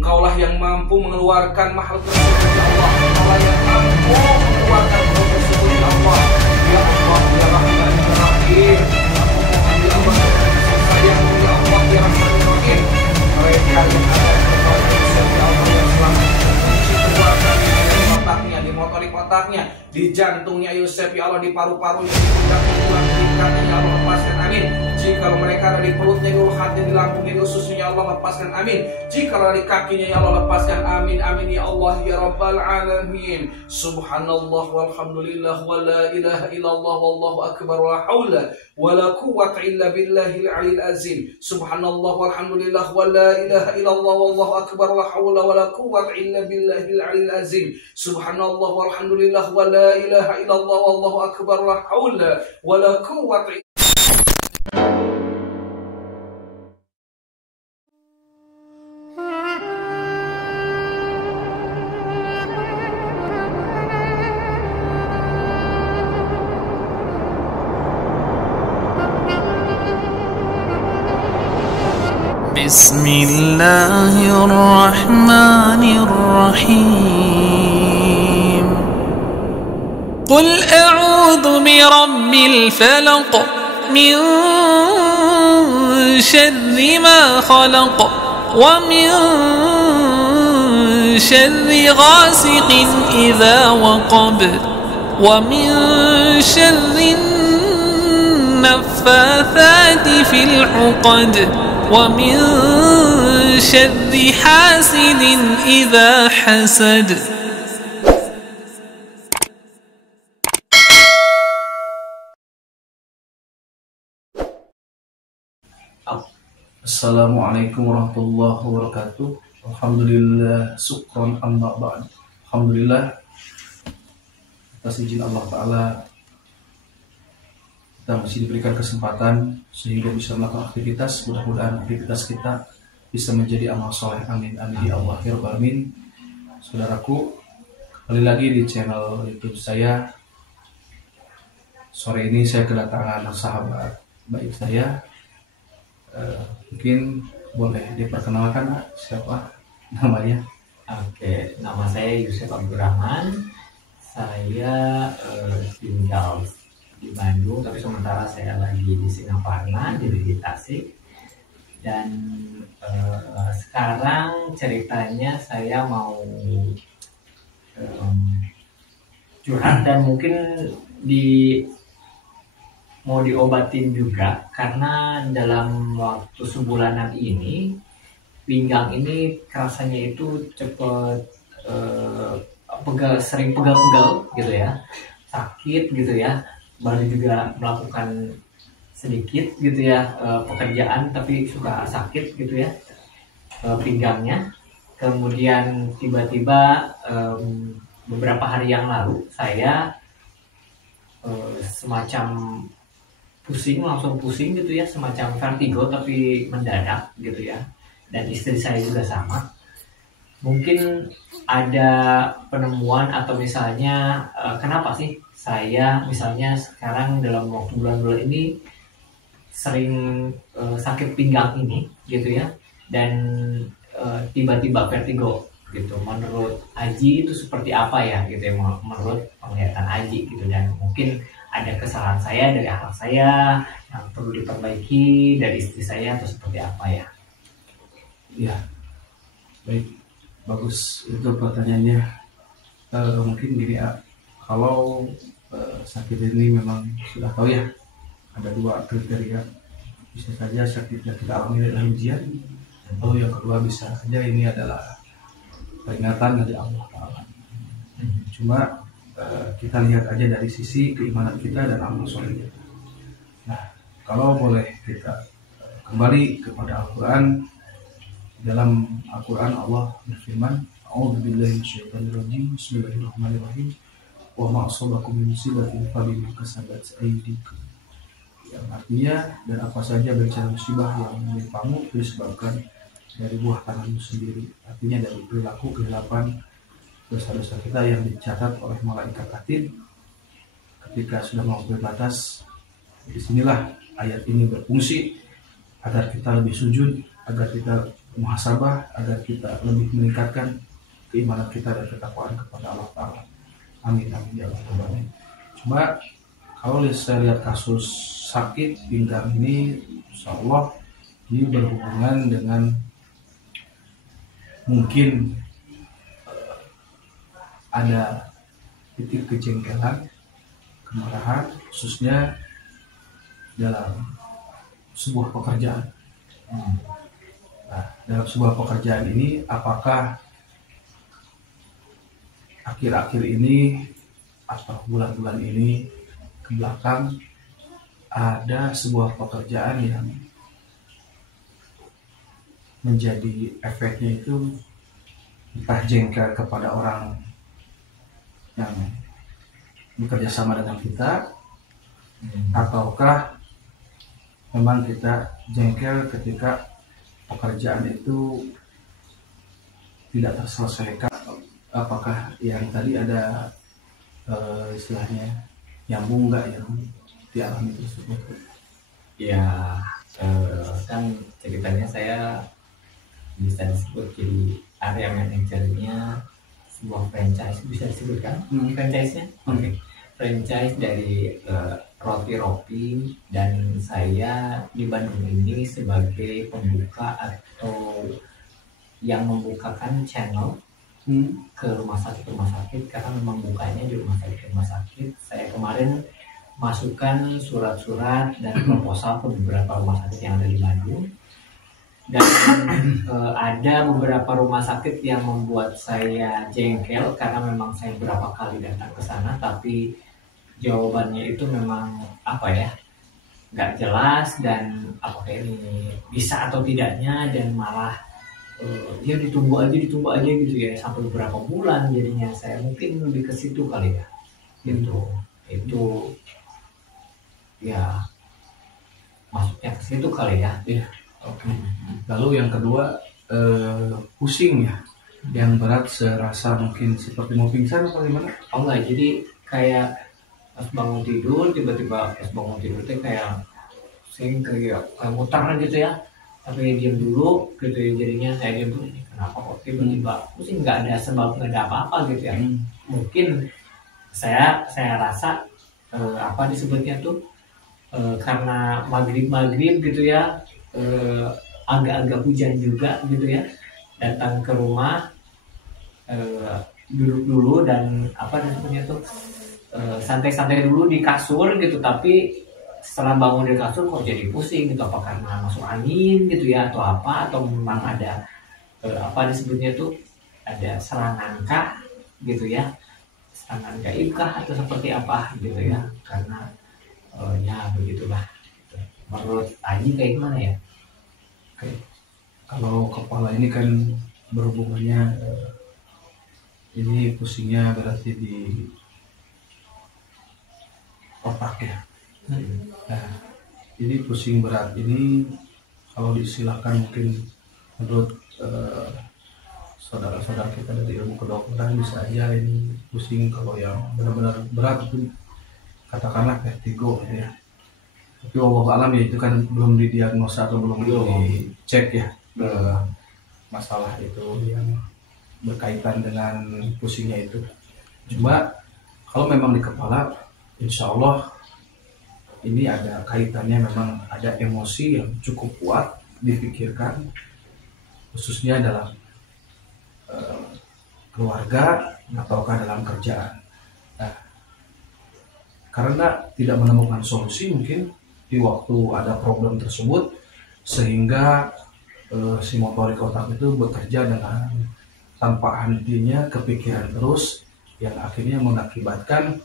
Engkaulah yang mampu mengeluarkan makhluk tersebut ya Allah. Engkaulah yang mampu mengeluarkan makhluk tersebut ya Allah. Ya Allah, ya Rahman ya Rahim. Aku mohon ya Allah, sayang ya Allah, ya Rahman ya Rahim. Mereka yang ada di tempat Yusuf ya Allah, yang selamat kunci keluarganya, di otaknya, di motorik otaknya, di jantungnya Yusuf ya Allah, di paru-parunya, di pundaknya, di tulang belakangnya ya Allah, lepaskan amin. Jika mereka ada di perutnya, di hati, di lambungnya, di ususnya ya Allah, lepaskan amin. Jika ada di kakinya ya Allah, lepaskan amin. Amin ya Allah ya Rabbal Alamin. Subhanallah walhamdulillah wa la ilaha illallah wallahu akbar wa la hawla wa la quwwata illa billahil aliyil azim. Subhanallah walhamdulillah wa la ilaha illallah wallahu akbar wa la hawla wa la quwwata illa billahil aliyil azim. Subhanallah walhamdulillah wa la ilaha illallah wallahu akbar wa la hawla wa la quwwata. بسم الله الرحمن الرحيم قل أعوذ برب الفلق من شر ما خلق ومن شر غاسق إذا وقب ومن شر النفاثات في العقد ومن شر حاسد إذا حسد. Assalamualaikum warahmatullahi wabarakatuh. Alhamdulillah, syukron amma ba'd. Alhamdulillah, atas izin Allah Ta'ala kita masih diberikan kesempatan sehingga bisa melakukan aktivitas. Mudah-mudahan aktivitas kita bisa menjadi amal soleh. Amin amin ya Allah ya Rabbal Alamin. Saudaraku, kembali lagi di channel YouTube saya. Sore ini saya kedatangan sahabat baik saya. Mungkin boleh diperkenalkan siapa namanya? Oke, nama saya Yusuf Abdurrahman. Saya tinggal di Bandung, tapi sementara saya lagi di Singaparna, di Tasik. Dan sekarang ceritanya saya mau curhat dan mungkin mau diobatin juga, karena dalam waktu sebulanan ini pinggang ini rasanya itu cepet sering pegal-pegal gitu ya, sakit gitu ya. Baru juga melakukan sedikit gitu ya pekerjaan, tapi suka sakit gitu ya pinggangnya. Kemudian tiba-tiba beberapa hari yang lalu saya semacam langsung pusing gitu ya, semacam vertigo tapi mendadak gitu ya. Dan istri saya juga sama. Mungkin ada penemuan atau misalnya kenapa sih saya misalnya sekarang dalam waktu bulan-bulan ini sering sakit pinggang ini gitu ya, dan tiba-tiba vertigo gitu. Menurut Aji itu seperti apa ya gitu ya, menurut penglihatan Aji gitu. Dan mungkin ada kesalahan saya dari anak saya yang perlu diperbaiki dari istri saya atau seperti apa ya? Ya, baik, bagus itu pertanyaannya. Mungkin gini ya, kalau sakit ini memang sudah tahu ya, ada dua kriteria. Bisa saja sakit yang kita alami adalah ujian, atau yang kedua bisa saja ini adalah peringatan dari Allah Ta'ala. Cuma kita lihat aja dari sisi keimanan kita dan amal soleh kita. Nah, kalau boleh kita kembali kepada Al-Quran. Dalam Al-Quran Allah berfirman, A'udzubillahi minasyaitonirrajim, Bismillahirrahmanirrahim, wa ma asabakum min musibatin fabima kasabat aydikum. Yang artinya, dan apa saja bencana musibah yang menimpamu itu disebabkan dari buah tanganmu sendiri. Artinya dari perilaku kegelapan dosa-dosa kita yang dicatat oleh malaikat atid ketika sudah melampaui batas. Disinilah ayat ini berfungsi agar kita lebih sujud, agar kita muhasabah agar kita lebih meningkatkan keimanan kita dan ketakwaan kepada Allah Ta'ala. Amin amin ya Allah. Cuma kalau saya lihat kasus sakit pinggang ini, insya Allah ini berhubungan dengan mungkin ada titik kejengkelan, kemarahan, khususnya dalam sebuah pekerjaan. Nah, dalam sebuah pekerjaan ini, apakah akhir-akhir ini atau bulan-bulan ini ke belakang ada sebuah pekerjaan yang menjadi efeknya itu entah jengkel kepada orang yang bekerja sama dengan kita, ataukah memang kita jengkel ketika pekerjaan itu tidak terselesaikan. Apakah yang tadi ada istilahnya nyambung nggak yang dialami tersebut? Ya, kan ceritanya saya bisa disebut jadi area manajernya sebuah franchise, bisa disebutkan franchise-nya? Oke. Franchise dari Roti Ropi, dan saya di Bandung ini sebagai pembuka atau yang membukakan channel ke rumah sakit karena memang bukanya di rumah sakit. Saya kemarin masukkan surat-surat dan proposal ke beberapa rumah sakit yang ada di Bandung, dan ada beberapa rumah sakit yang membuat saya jengkel karena memang saya beberapa kali datang ke sana tapi jawabannya itu memang nggak jelas, dan apakah ini bisa atau tidaknya, dan malah dia ditunggu aja gitu ya sampai beberapa bulan. Jadinya saya mungkin lebih ke situ kali ya, gitu. Itu ya masuknya ke situ kali ya. Iya. Oke. Lalu yang kedua, pusing ya, yang berat serasa mungkin seperti mau pingsan atau gimana? Oh enggak, jadi kayak pas bangun tidur tiba-tiba kayak pusing, kayak muter gitu ya, tapi diam dulu gitu ya. Jadinya saya diam dulu, kenapa kok tiba-tiba pusing, nggak ada sebab, nggak ada apa-apa gitu ya. Mungkin saya rasa disebutnya tuh karena maghrib gitu ya, agak-agak hujan juga gitu ya, datang ke rumah, duduk dulu dan disebutnya tuh santai-santai dulu di kasur gitu, tapi setelah bangun dari kasur kok jadi pusing gitu, apa karena masuk angin gitu ya, atau memang ada disebutnya tuh ada serangan kah gitu ya, serangan gaib kah atau seperti apa gitu ya, karena ya begitulah. Menurut Aji kayak gimana ya? Oke. Kalau kepala ini kan berhubungannya ini pusingnya berarti di otak ya. Nah, ini pusing berat ini kalau diistilahkan mungkin menurut saudara-saudara kita dari ilmu kedokteran bisa aja ini pusing kalau yang benar-benar berat itu katakanlah vertigo ya. Tapi wallahu alam ya, itu kan belum didiagnosa atau belum dicek ya masalah itu yang berkaitan dengan pusingnya itu. Cuma kalau memang di kepala, insya Allah ini ada kaitannya, memang ada emosi yang cukup kuat dipikirkan, khususnya dalam keluarga ataukah dalam kerjaan. Nah, karena tidak menemukan solusi mungkin di waktu ada problem tersebut, sehingga si motorik otak itu bekerja dengan tanpa hentinya, kepikiran terus, yang akhirnya mengakibatkan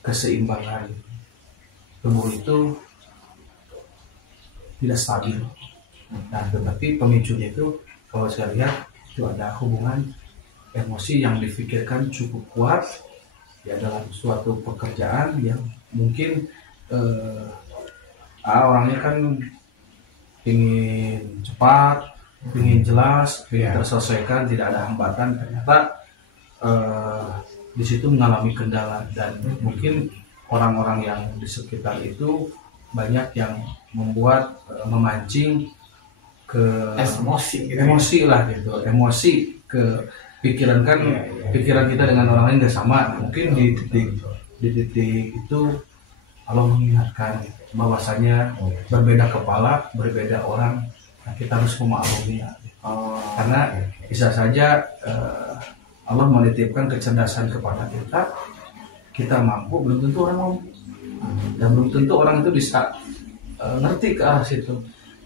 keseimbangan tubuh itu tidak stabil. Nah, tetapi pemicunya itu kalau saya lihat itu ada hubungan emosi yang difikirkan cukup kuat ya dalam suatu pekerjaan yang mungkin orangnya kan ingin cepat, ingin jelas, ingin terselesaikan, tidak ada hambatan. Ternyata di situ mengalami kendala, dan mungkin orang-orang yang di sekitar itu banyak yang membuat memancing ke emosi gitu. emosi lah gitu, emosi ke pikiran kan. Pikiran kita dengan orang lain nggak sama. Mungkin di titik itu Allah mengingatkan gitu, bahwasanya berbeda kepala, berbeda orang, nah kita harus memaklumi gitu. Karena bisa saja Allah menitipkan kecerdasan kepada kita mampu, belum tentu orang mampu, dan belum tentu orang itu bisa ngerti ke arah situ.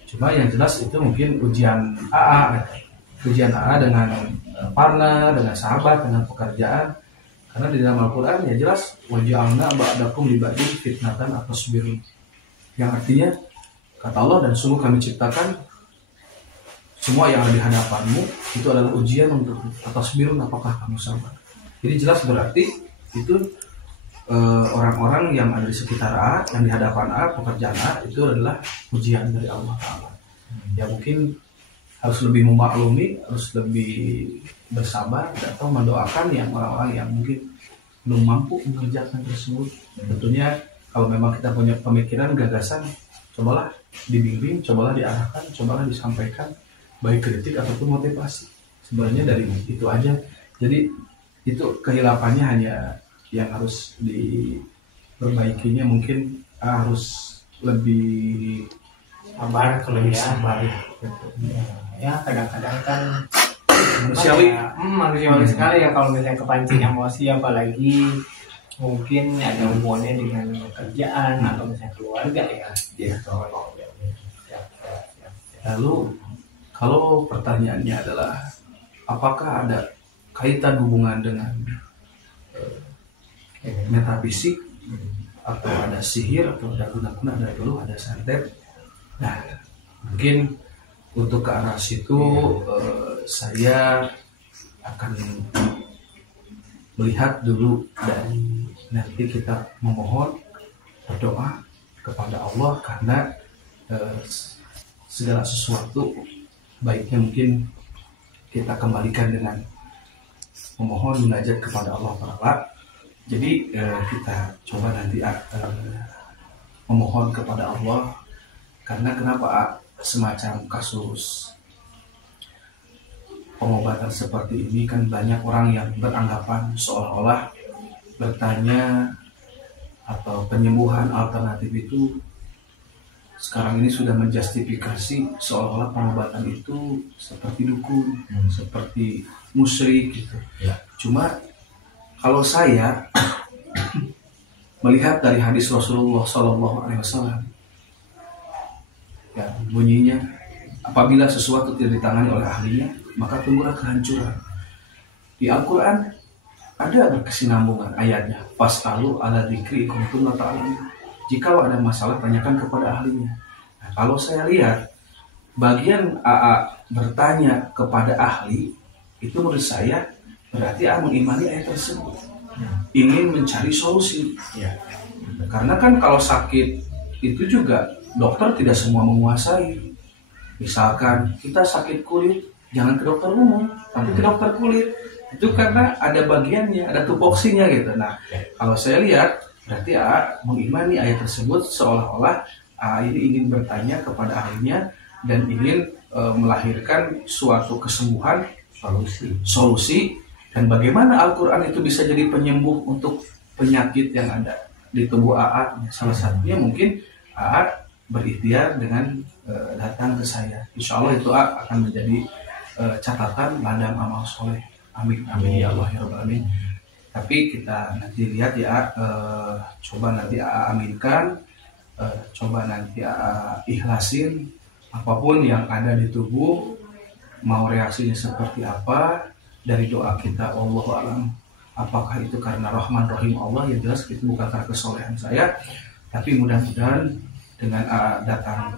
Cuma yang jelas itu mungkin ujian AA dengan partner, dengan sahabat, dengan pekerjaan. Karena di dalam Al-Quran ya jelas waja'alna ba'dakum li ba'din fitnatan atasbirun, yang artinya kata Allah, dan sungguh kami ciptakan semua yang ada di hadapanmu itu adalah ujian untuk atasbirun, apakah kamu sabar. Jadi jelas berarti itu orang-orang yang ada di sekitar A, yang di hadapan A, pekerjaan A, itu adalah ujian dari Allah Ta'ala. Ya mungkin harus lebih memaklumi, harus lebih bersabar, atau mendoakan yang orang-orang yang mungkin belum mampu mengerjakan tersebut. Tentunya kalau memang kita punya pemikiran, gagasan, cobalah dibimbing, cobalah diarahkan, cobalah disampaikan, baik kritik ataupun motivasi. Sebenarnya dari itu aja. Jadi itu kehilafannya hanya yang harus diperbaikinya, mungkin harus lebih Sabar kalau lebih ya. sabar Ya kadang-kadang kan manusiawi. Manusiawi sekali ya kalau misalnya kepancing emosi, apalagi mungkin ada hubungannya dengan pekerjaan atau misalnya keluarga ya. Lalu kalau pertanyaannya adalah apakah ada kaitan hubungan dengan metafisik, atau ada sihir, atau ada guna-guna, ada dulu, ada santet. Nah, mungkin untuk ke arah situ saya akan melihat dulu, dan nanti kita memohon berdoa kepada Allah, karena segala sesuatu baiknya mungkin kita kembalikan dengan memohon, munajat kepada Allah Ta'ala. Jadi kita coba nanti memohon kepada Allah. Karena kenapa semacam kasus pengobatan seperti ini kan banyak orang yang beranggapan seolah-olah bertanya atau penyembuhan alternatif itu sekarang ini sudah menjustifikasi seolah-olah pengobatan itu seperti dukun, seperti musyrik gitu. Ya. Cuma kalau saya melihat dari hadis Rasulullah SAW, ya, bunyinya apabila sesuatu tidak ditangani oleh ahlinya, maka tunggulah kehancuran. Di Al-Quran ada berkesinambungan ayatnya, fas'alu ala dzikri kuntum la ta'lamun. Jika ada masalah, tanyakan kepada ahlinya. Nah, kalau saya lihat bagian AA bertanya kepada ahli, itu menurut saya berarti AA mengimani ayat tersebut, ingin mencari solusi. Ya. Karena kan kalau sakit itu juga dokter tidak semua menguasai. Misalkan kita sakit kulit, jangan ke dokter umum, tapi ke dokter kulit. Itu karena ada bagiannya, ada tupoksinya gitu. Nah, kalau saya lihat berarti mengimani ayat tersebut seolah-olah ini ingin bertanya kepada ahlinya dan ingin melahirkan suatu kesembuhan, solusi, dan bagaimana Al-Quran itu bisa jadi penyembuh untuk penyakit yang ada di tubuh AA. Salah satunya mungkin AA berikhtiar dengan datang ke saya. Insya Allah itu akan menjadi catatan ladang amal soleh. Amin, amin ya Allah ya Rabbal alamin. Tapi kita nanti lihat ya, coba nanti aminkan, coba nanti ikhlasin apapun yang ada di tubuh, mau reaksinya seperti apa, dari doa kita Allahu a'lam. Apakah itu karena Rahman Rahim Allah, yang jelas itu bukan karena kesolehan saya, tapi mudah-mudahan dengan datang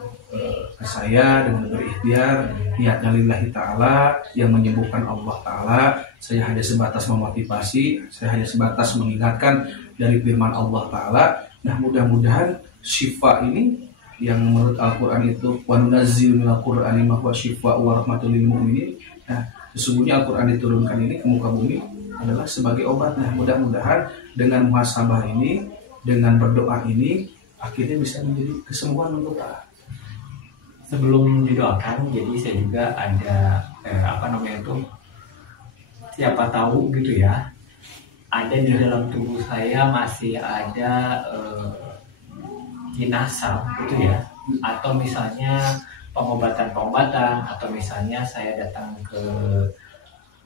ke saya dengan berikhtiar niatnya lillahi ta'ala, yang menyembuhkan Allah ta'ala. Saya hanya sebatas memotivasi, saya hanya sebatas mengingatkan dari firman Allah ta'ala. Nah, mudah-mudahan syifa ini yang menurut Al-Quran itu wa nunazzilu minal qur'ani ma huwa syifaa'un wa rahmatul lil mu'minin. Nah, sesungguhnya Al-Quran diturunkan ini ke muka bumi adalah sebagai obat. Nah, mudah-mudahan dengan muhasabah ini, dengan berdoa ini, akhirnya bisa menjadi kesembuhan untuk kita. sebelum didoakan, jadi saya juga ada apa namanya itu, siapa tahu gitu ya, ada di dalam tubuh saya masih ada jenazah gitu ya, atau misalnya pengobatan-pengobatan, atau misalnya saya datang ke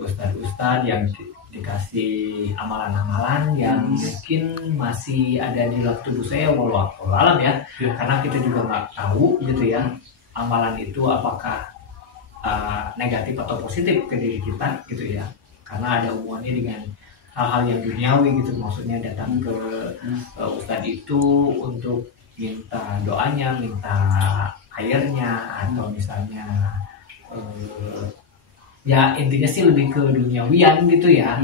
ustadz-ustadz yang dikasih amalan-amalan yang mungkin masih ada di dalam tubuh saya, walau alam ya, karena kita juga nggak tahu gitu ya amalan itu apakah negatif atau positif ke diri kita gitu ya, karena ada hubungannya dengan hal-hal yang duniawi gitu, maksudnya datang ke ustadz itu untuk minta doanya, minta airnya, atau misalnya ya intinya sih lebih ke duniawian gitu ya.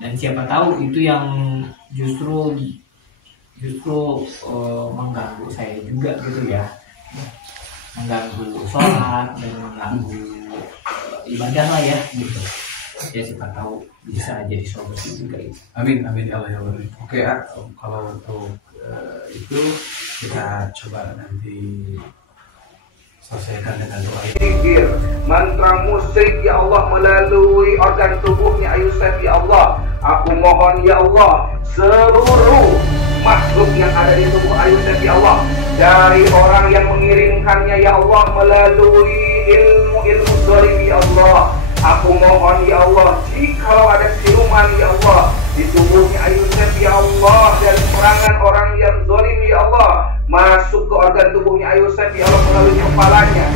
Dan siapa tahu itu yang justru mengganggu saya juga gitu ya, mengganggu sholat dan mengganggu ibadah lah ya gitu ya, siapa tahu bisa jadi solusi juga itu. Amin amin ya Allah ya Allah. Oke kalau untuk itu kita coba nanti selesaikan dengan doa. Sihir, mantra musik ya Allah melalui organ tubuhnya Ayusef ya Allah. Aku mohon ya Allah, seluruh makhluk yang ada di tubuh Ayusef ya Allah, dari orang yang mengirimkannya ya Allah melalui ilmu zalim ya Allah. Aku mohon ya Allah, jikalau ada siluman ya Allah di tubuhnya Ayusef ya Allah, dan serangan orang yang zalim ya Allah masuk ke organ tubuhnya Ayusef ya Allah melalui kepalanya.